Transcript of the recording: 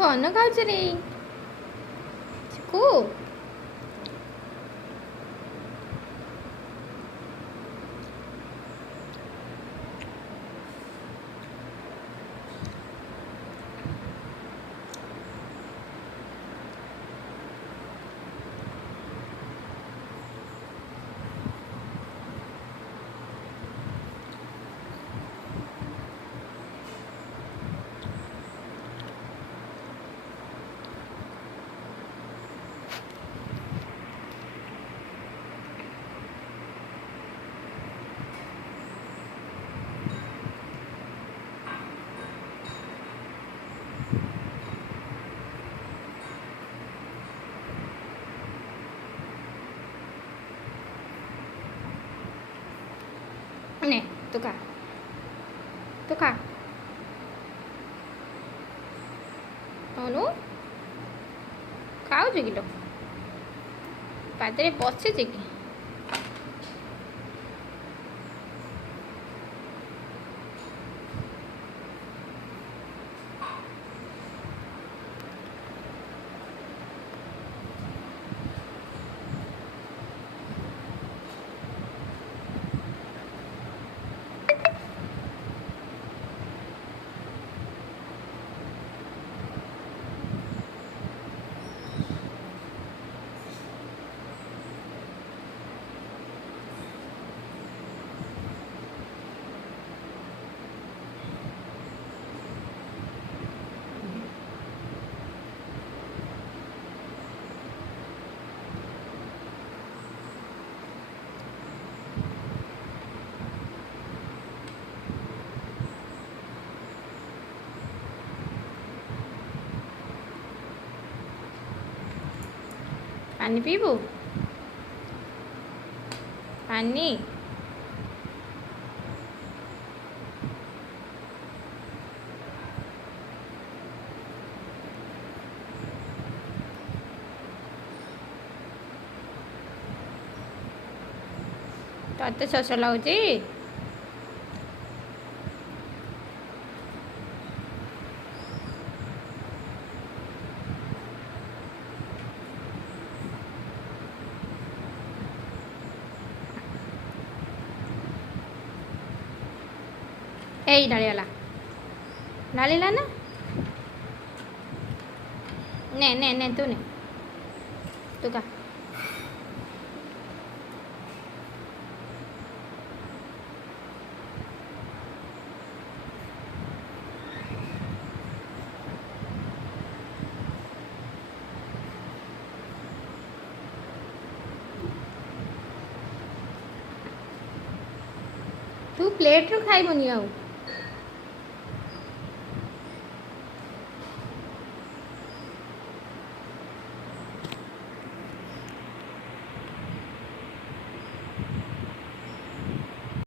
କଣ ଖାଉଛୁ ରେ ଚିକୁ? ନେ ତୁ ଖା, ତୁ ଖା ଅନୁ। ଖାଉଛୁ କିଲୋ? ପାଦରେ ବସିଛି କି? ପାଣି ପିଇବୁ? ପାଣି ତତେ ଶୋଷ ଲାଗୁଛି? ଏଇ ଢାଳିଗଲା, ଢାଳିଲା ନା? ନେ ନେ ନେ ତୁ ନେ, ତୁ ଖା। ତୁ ପ୍ଲେଟ୍ରୁ ଖାଇବୁନି ଆଉ।